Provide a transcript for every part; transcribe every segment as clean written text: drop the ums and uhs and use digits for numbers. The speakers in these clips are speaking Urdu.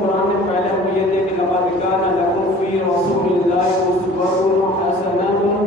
قرآن نے پہلے ہم کو یہ دے کہ لقد كان لكم في رسول الله أسوة حسنة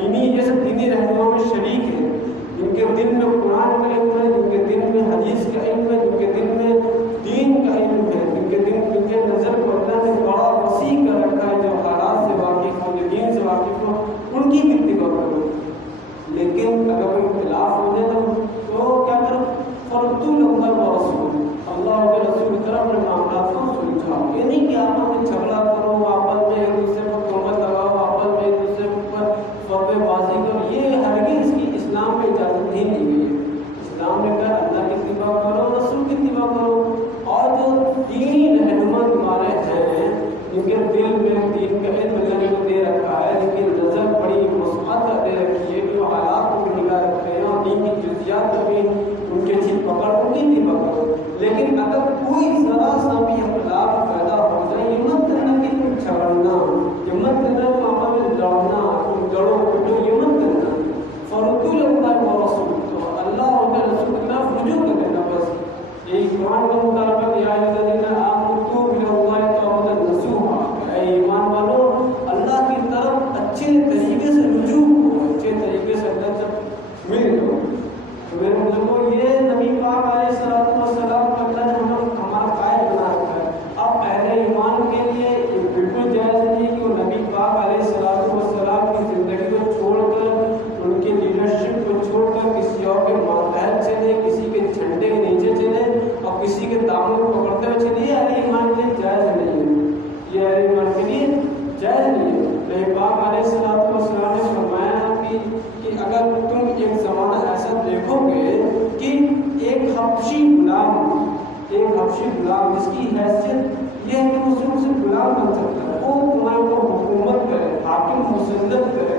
یہ سب دینی رہنما میں شریک ہیں، جن کے دل میں قرآن کا علم ہے، جن کے دل میں حدیث کا علم ہے، جن کے دل میں دین کا علم ہے، جن کے نظر کو اللہ نے بڑا وسیع کر رکھا ہے، جو حالات سے واقف ہو، جو دین سے واقف ہو، ان کی بھی اتباع کرو۔ لیکن اگر کوئی اختلاف ہو جائے تو کیا کرو؟ فردوا اللہ و رسول، اللہ کے رسول کی طرف اپنے معاملات کو سلجھاؤ۔ یہ نہیں کہ آپس میں جھگڑا کرو، آپس میں ایک دوسرے کو تہمت لگاؤ، آپس میں ایک دوسرے کے اوپر فتوے بازی کرو، یہ ہرگز کی اسلام میں اجازت نہیں دی گئی ہے۔ اسلام نے کہا اللہ کی اتباع کرو، رسول کی اتباع کرو، اور جو دینی رہنما تمہارے ہیں، جن کے دل میں دین کا علم اللہ نے دے رکھا ہے، جن کی نظر بڑی وسعت دے رکھی ہے، جو حالات کو بھی نگاہ رکھتے ہیں اور دین کی جزیات کو بھی ان کے چیز پکڑ ان کی اتباع کرو۔ لیکن اگر کوئی ذرا سا بھی اختلاف پیدا ہو جائے، یہ مت کرنا کہ تم جھگڑنا، یہ مت کرنا کہ آپس میں لڑنا، تم لڑو پٹو، یہ مت کرنا۔ فردوا اللہ و رسول، تو اللہ اور کے رسول کی طرف رجوع کر دینا، بس یہی قرآن کا مطابق یا الذین آمنوا توبوا الی اللہ توبۃ نصوحا، اے ایمان والو اللہ کی طرف اچھے طریقے سے رجوع کرو، اچھے طریقے سے اللہ سے مل جاؤ۔ تو میرے بزرگوں، یہ نبی پاک علیہ السلام کا اللہ نے ہمارا قائد بنا رکھا ہے۔ اب اہل ایمان کے لیے یہ بالکل جائز نہیں کہ وہ نبی پاک علیہ السلام کی زندگی کو چھوڑ کر، ان کی لیڈرشپ کو چھوڑ کر کسی اور کے ماتحت چلے، کسی کے جھنڈے کے نیچے چلے اور کسی کے دامن کو پکڑتے ہوئے چلے۔ یہ اہل ایمان کے لیے جائز نہیں ہے، یہ اہل ایمان کے لیے جائز نہیں ہے۔ نبی پاک علیہ السلام نے فرمایا کہ اگر تم ایک زمانہ ایسا دیکھو گے کہ ایک حبشی غلام جس کی حیثیت یہ ہے کہ وہ صرف سے غلام بن سکتا ہے، وہ تمہارے اوپر حکومت کرے، حاکم مسلط کرے،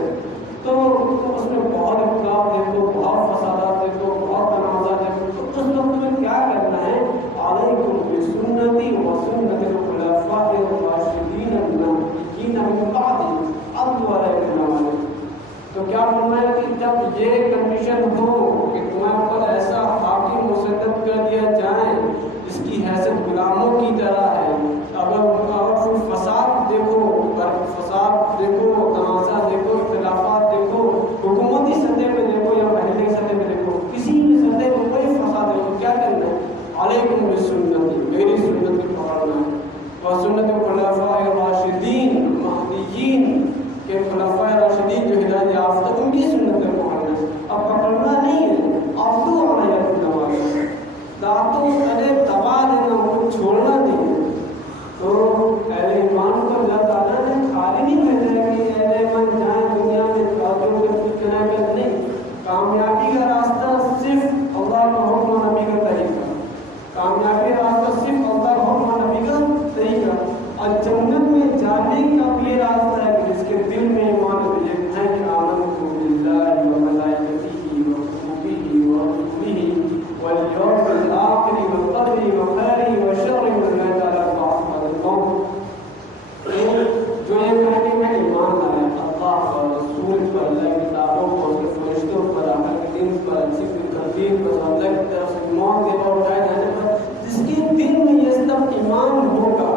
تو اس میں بہت اختلاف دیکھو، بہت فسادات دیکھو، بہت تنازعات دیکھو، تو اس وقت میں کیا کرنا ہے؟ علیکم بسنتی وسنت الخلفاء الراشدین المہدیین من بعدی عضوا علیہم بالنواجذ۔ تو کیا فرمایا کہ جب یہ کنڈیشن ہو کہ تمہارے اوپر ایسا حاکم مسلط کر دیا جائے جس کی حیثیت غلاموں کی طرح ہے، اگر فساد دیکھو، تنازع دیکھو، اختلافات دیکھو، حکومتی سطح پہ دیکھو یا محلی سطح پہ دیکھو، کسی بھی سطح پہ کوئی فساد دیکھو، کیا کرنا ہے؟ علیکم بسنتی، میری سنت کو پکڑنا ہے، اور سنت الخلفاء الراشدین المہدیین کہ خلفاء راشدین جو ہدایت یافتہ ان کی سنت کو پکڑنا ہے۔ اب پکڑنا نہیں ہے، عضوا علیہم بالنواجذ، دانتوں تلے دبا دینا، وہ چھوڑنا نہیں ہے۔ تو اہل ایمان کو اللہ تعالیٰ نے خالی نہیں بھیجا ہے کہ اہل ایمان جائیں دنیا میں کافروں کے فتنہ کر، نہیں، کامیابی کا راستہ صرف اللہ کا حکم و نبی کا طریقہ، کامیابی کا راستہ صرف اللہ کا حکم و نبی کا طریقہ، اور جنت میں جانے کا بھی یہ راستہ ہے کہ جس کے دل میں ایمان ہو، یہ ہے کہ آمنت باللہ و ملائکتہ و کتبہ و رسلہ والیوم الآخر والقدر وخیرہ وشرہ واللہ تعالیٰ بعد الموت۔ جو یہ کہہ کہ میں ایمان لایا اللہ اور رسول پر، اللہ کی کتابوں پر، اس کے فرشتوں پر، آخر کے دن پر، اچھی ترتیب پر، اللہ کی طرف سے موت کے بعد اٹھائے جانے پر، جس کے دل میں یہ سب ایمان ہوگا،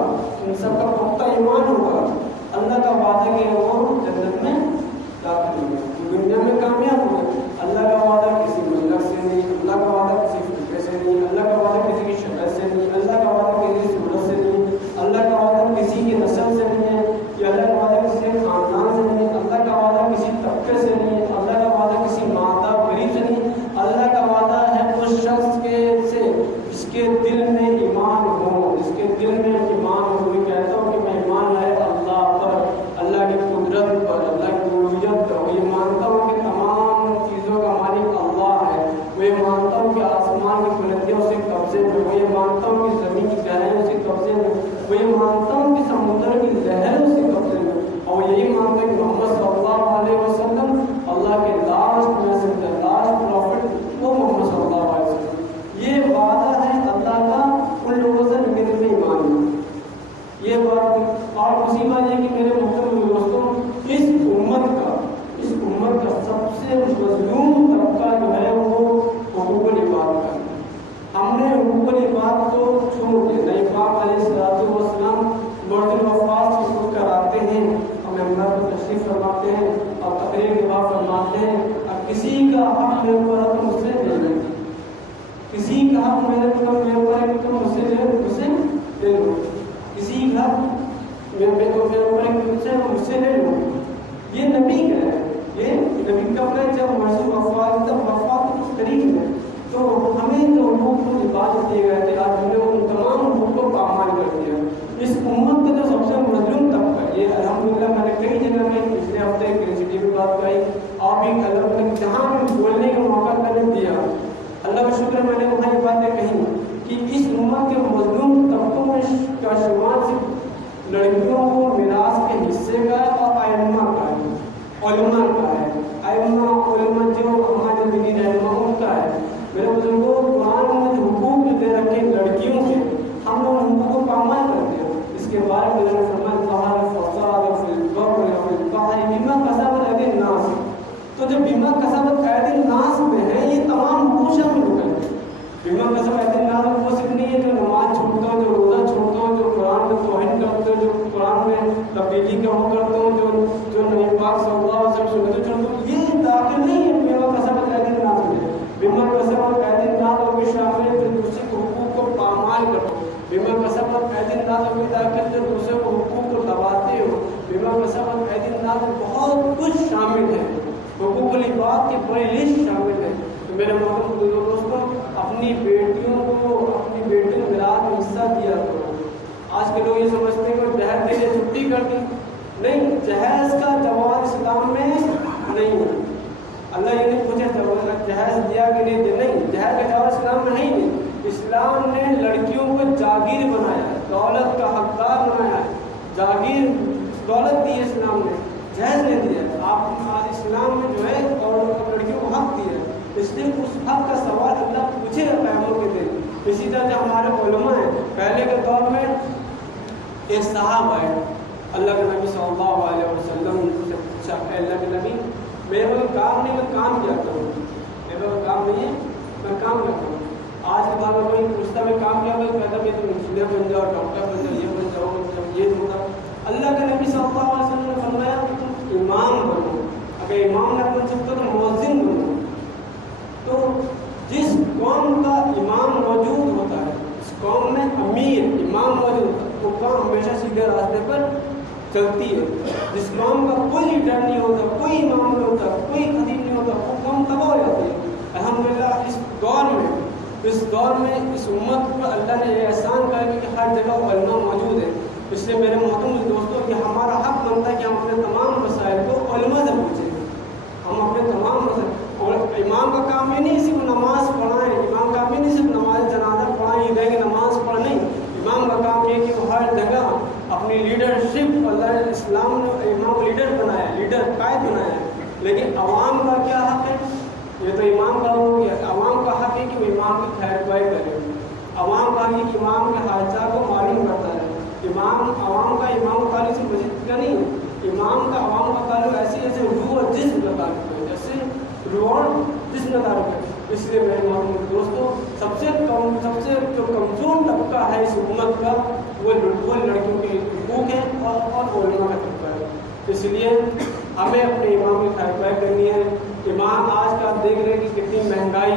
ان سب کا پختہ ایمان ہوگا، اللہ کا وعدہ کہ وہ جنت میں داخل ہوگا، دنیا میں کامیاب ہوگا۔ اللہ کا وعدہ کسی مذہب سے نہیں، اللہ کا وعدہ کسی فرقے سے نہیں، اللہ کا وعدہ کسی کی شکل سے نہیں، اللہ کا وعدہ کسی کی صورت سے نہیں، اللہ کا وعدہ کسی کی نسل سے نہیں ہے، یا اللہ کا وعدہ کسی کے خاندان سے نہیں، اللہ کا وعدہ کسی طبقے سے نہیں ہے، اللہ کا وعدہ کسی ماتا غریب سے نہیں، اللہ کا وعدہ ہے اس شخص کے سے جس کے دل میں ایمان ہو، جس کے دل میں ایمان ہو۔ میں کہتا ہوں کہ میں ایمان لائے اللہ پر، اللہ کی قدرت پر، اللہ کی ربوبیت پر، وہ یہ مانتا ہوں کہ تمام چیزوں کا مالک اللہ ہے، وہ یہ مانتا ہوں کہ آسمان کی بلندیاں اس کے قبضے میں، وہ یہ مانتا ہوں کہ زمین کی گہرائیاں اس کے قبضے میں، وہ یہ مانتا ہوں کہ سمندر کی لہر اس کے قبضے میں، اور یہی مانتا ہے کہ محمد صلی اللہ علیہ وسلم اللہ کے لاسٹ میسنجر، لاسٹ پروفٹ وہ محمد صلی اللہ علیہ وسلم۔ یہ وعدہ ہے اللہ کا ان لوگوں سے جن کے دل میں ایمان ہے۔ یہ بات اور مصیبت یہ کہ میرے محترم دوستوں، اس امت کا سب سے مظلوم طبقہ جو ہے وہ حقوق العباد کا۔ ہم نے حقوق العباد کو چھوڑ دیا۔ نبی پاک علیہ السلام مرض الوفات سے کراتے ہیں، ہمیں اللہ کو تشریف فرماتے ہیں اور تقریر کے بعد ہیں اب کسی کا حق میرے اوپر ہے تو مجھ سے لے لیں، کسی کا حق میرے اوپر ہے تو مجھ سے لے لو، کسی کا میرے اوپر ہے مجھ سے لے لو۔ یہ نبی کا ہے، یہ نبی کا ہے جب مرضی وفات تب وفات کچھ قریب ہے، تو ہمیں جو حقوق کو عبادت دیے گئے تھے آج ہم نے ان تمام حقوق کو پامال کر دیا۔ اس امت کا جو سب سے مظلوم طبقہ ہے، یہ الحمدللہ میں نے کئی جگہ میں پچھلے ہفتے یونیورسٹی میں بات کرائی، آپ بھی الگ الگ جہاں بھی بولنے کا موقع میں نے دیا، اللہ کا شکر ہے میں نے وہاں یہ باتیں کہیں کہ اس امت کے مظلوم طبقوں میں کا شمار صرف لڑکیوں کو میراث کے حصے کا اور ائمہ کا ہے، علماء کا ہے، ائمہ علماء جو ہمارے دینی رہنما ان کا ہے۔ میرے بزرگوں، قرآن میں جو حقوق جو دے رکھے لڑکیوں کے، ہم لوگ ان حقوق کو پامال کرتے ہیں۔ اس کے بارے میں نے فرمایا ظہر الفساد فی البر والبحر بما کسبت ایدی الناس، تو جو بما کسبت ایدی الناس میں ہے یہ تمام حقوق شامل ہو گئے۔ بما کسبت ایدی الناس وہ صرف نہیں ہے جو نماز چھوڑتا ہو، جو روزہ چھوڑتا ہو، جو قرآن میں توہین کرتے ہو، جو قرآن میں تبدیلی کا وہ کرتے ہو، جو نبی پاک صلی اللہ علیہ وسلم سنتیں چھوڑتے ہو، یہ داخل نہیں ہے بما کسبت ایدی الناس میں۔ بما کسبت ایدی الناس وہ بھی شامل ہے جو دوسرے کے حقوق کو پامال کرتے ہو، بما کسبت ایدی الناس وہ بھی داخل جو دوسرے کے حقوق کو دباتے ہو، بما کسبت ایدی الناس بہت کچھ شامل ہے، حقوق العباد کی بڑی لسٹ شامل ہے۔ تو میرے محترم دوستوں، اپنی بیٹیوں کو میراث میں حصہ دیا کرو۔ آج کے لوگ یہ سمجھتے ہیں کہ جہیز کے لیے چھٹی کر دی، نہیں، جہیز کا جواز اسلام میں نہیں ہے۔ اللہ یہ نہیں پوچھے جہیز دیا کہ نہیں دیا، نہیں، جہیز کا جواز اسلام میں ہے ہی نہیں۔ اسلام نے لڑکیوں کو جاگیر بنایا ہے، دولت کا حقدار بنایا ہے، جاگیر دولت دی ہے اسلام نے، جہیز نہیں دیا۔ آپ اسلام میں جو ہے اور لڑکیوں کو حق دیا ہے، اس لیے اس حق کا سوال اللہ پوچھے گا قیامت کے دن۔ اسی طرح جو ہمارے علماء ہیں، پہلے کے دور میں ایک صاحب آئے، اللہ کے نبی صلی اللہ علیہ وسلم سے پوچھا، اے اللہ کے نبی، میرے کو کام نہیں، میں کام کیا کروں، میرے کو کام نہیں ہے، میں کام کیا کروں۔ آج کے دور میں کوئی پوچھتا میں کام کیا کروں، کہتا کہ تم انجینئر بن جاؤ، ڈاکٹر بن جاؤ، یہ بن جاؤ، یہ ہوتا۔ اللہ کے نبی صلی اللہ علیہ وسلم نے فرمایا کہ تم امام بنو، اگر امام نہ بن سکتے تو مؤذن بنو۔ تو جس قوم کا امام موجود ہوتا ہے، اس قوم میں امیر امام موجود ہوتا ہے، وہ قوم ہمیشہ سیدھے راستے پر چلتی ہے۔ جس قوم کا کوئی لیڈر نہیں ہوتا، کوئی امام نہیں ہوتا، کوئی خطیب نہیں ہوتا، وہ قوم تباہ ہو جاتی ہے۔ الحمدللہ اس دور میں اس امت پر اللہ نے یہ احسان کیا کہ ہر جگہ علماء موجود ہے۔ اس لیے میرے محترم دوستوں کہ ہمارا حق بنتا ہے کہ ہم اپنے تمام مسائل کو علماء سے پوچھیں، ہم اپنے تمام مسائل۔ اور امام کا کام یہ نہیں صرف نماز پڑھائیں، امام کا کام یہ نہیں صرف نماز جنازہ پڑھائیں، یہ کہ نماز پڑھیں، امام کا کام یہ کہ وہ ہر جگہ اپنی لیڈرشپ، اللہ نے اسلام نے امام کو لیڈر بنایا ہے، لیڈر قائد بنایا ہے، لیکن عوام کا کیا حق ہے؟ یہ تو امام کا ہو گیا۔ عوام کا حق ہے کہ وہ امام کی خیر خواہی کرے، عوام کا حق امام کے حادثات کو معلوم کرتا ہے۔ عوام کا امام خالی سے مسجد کا نہیں ہے، امام کا عوام کا تعلق ایسے روح اور جسم کا تعلق ہے، جیسے روح اور جسم کا تعلق ہے۔ اس لیے میرے محترم دوستوں، سب سے جو کمزور طبقہ ہے اس حکومت کا وہ لڑکیوں کے حقوق ہیں اور علماء کا طبقہ ہے۔ اس لیے ہمیں اپنے امام کی خیر خواہی کرنی ہے۔ امام آج کا آپ دیکھ رہے ہیں کہ کتنی مہنگائی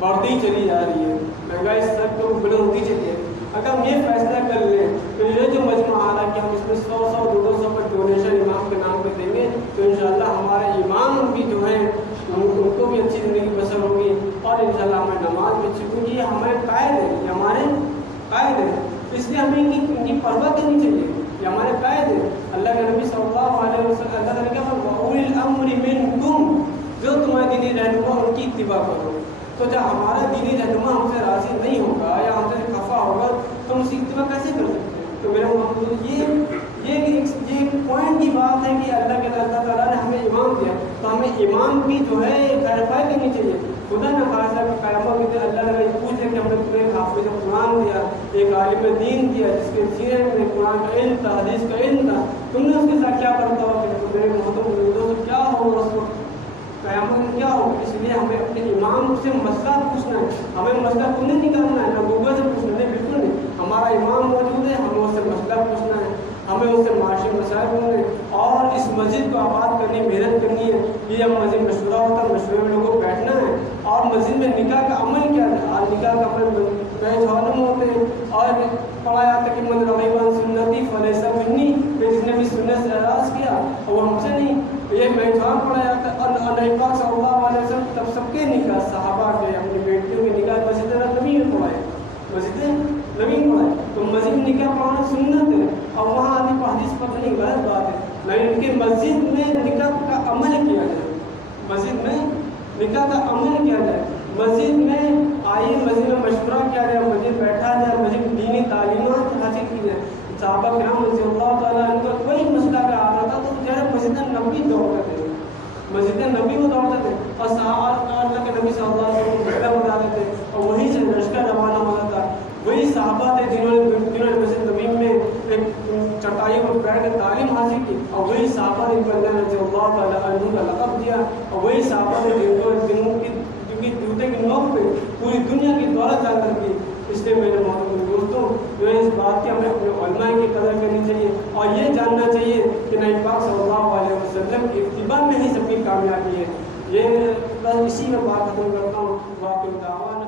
بڑھتی چلی جا رہی ہے، مہنگائی سب کو بلند ہوتی چلی ہے۔ اگر ہم یہ فیصلہ کر لیں تو یہ جو مجمع آ رہا ہے کہ ہم اس میں 100-200 پر ڈونیشن امام کے نام پہ دیں گے تو انشاءاللہ ہمارے امام بھی جو ہیں ان کو بھی اچھی زندگی بسر ہوگی، اور انشاءاللہ ہمیں نماز بھی اچھی ہوگی۔ یہ ہمارے قائد ہیں، یہ ہمارے قائد ہیں، اس لیے ہمیں ان کی پرواہ کرنی چاہیے، یہ ہمارے قائد ہیں۔ اللہ کے نبی صلی اللہ علیہ وسلم اللہ تعالیٰ نے کہا وَأُولِي الْأَمْرِ مِنْكُمْ، جو تمہارے دینی رہنما ان کی اتباع کرو۔ تو جب ہمارا دینی رہنما ہم سے راضی نہیں ہوگا یا ہم سے خفا ہوگا تو ہم اس کی اتباع کیسے کر سکتے ہیں؟ تو میرے محمد یہ پوائنٹ کی بات ہے کہ اللہ تعالیٰ نے ہمیں امام دیا، تو ہمیں امام کی جو ہے خیر خواہی کرنی چاہیے۔ خدا نہ خاصا کہ قیامت کے دن اللہ نے پوچھ لے کہ ہم نے تمہیں حافظ قرآن دیا، ایک عالم دین دیا جس کے سینے میں قرآن کا علم تھا، حدیث کا علم تھا، تم نے اس کے ساتھ کیا کرتا ہو؟ تو میرے محمد کیا ہوگا اس وقت؟ قیامت میں کیا ہوگا؟ اس لیے ہمیں اپنے امام سے مسئلہ پوچھنا ہے، ہمیں مسئلہ کو نہیں نکالنا ہے، نہ گوگل سے پوچھنا ہے، بالکل نہیں۔ ہمارا امام موجود ہے، ہمیں اس سے مسئلہ پوچھنا ہے۔ ہمیں اس سے معاشی مسائل ہونے اور اس مسجد کو آباد کرنے محنت کرنی ہے. یہ ہم مسجد مشورہ ہوتا ہے, مشورے میں لوگوں کو بیٹھنا ہے اور مسجد میں نکاح کا عمل کیا ہے. آج نکاح کا عمل بیچ عالم ہوتے ہیں اور پڑھا جاتا ہے کہ من رغب عن سنتی فلیس منی, کہ جس نے بھی سنت سے اعراض کیا وہ ہم سے نہیں. یہ میدان پڑھا جاتا ہے. اور نبی پاک صلی اللہ علیہ وسلم تب سب کے نکاح صحابہ کے اپنی بیٹیوں کے نکاح مسجد نبی میں پڑھائے, مسجد نبی میں پڑھائے. تو مسجد نکاح پڑھانا سنت ہے اور وہاں آدمی کو حدیث پتہ نہیں, غلط بات ہے. لیکن کہ مسجد میں نکاح کا عمل کیا جائے, مسجد میں نکاح کا عمل کیا جائے. مسجد میں آئیے, مسجد میں مشورہ کیا جائے, مسجد بیٹھا جائے, مسجد دینی تعلیمات حاصل کی جائے. صحابہ کرام رضی اللہ تعالیٰ عنہ کا کوئی مسئلہ کا آ رہا تھا تو جو ہے مسجد نبی دوڑتے تھے, مسجد نبی وہ دوڑتے تھے اور صحابہ اللہ کے نبی صلی اللہ علیہ وسلم بیٹھا بتاتے تھے اور وہیں سے لشکر روانہ ہوتا تھا. وہی صحابہ تھے جنہوں نے مسجد نبی میں ایک چٹائی پر بیٹھ کر تعلیم حاصل کی, اور وہی صحابہ نے رضی اللہ تعالیٰ عنہ کا لقب دیا, اور وہی صحابہ نے جنہوں کی جوتے کی نوک پہ پوری دنیا کی دولت جا کر کی. اس لیے میرے محترم دوستوں, جو ہے اس بات کی ہمیں اپنے علماء کی قدر کرنی چاہیے اور یہ جاننا چاہیے کہ نبی پاک صلی اللہ علیہ وسلم کی اتباع میں ہی سب کی کامیابی ہے. یہ بس اسی میں بات ختم کرتا ہوں. واقعی دعوانا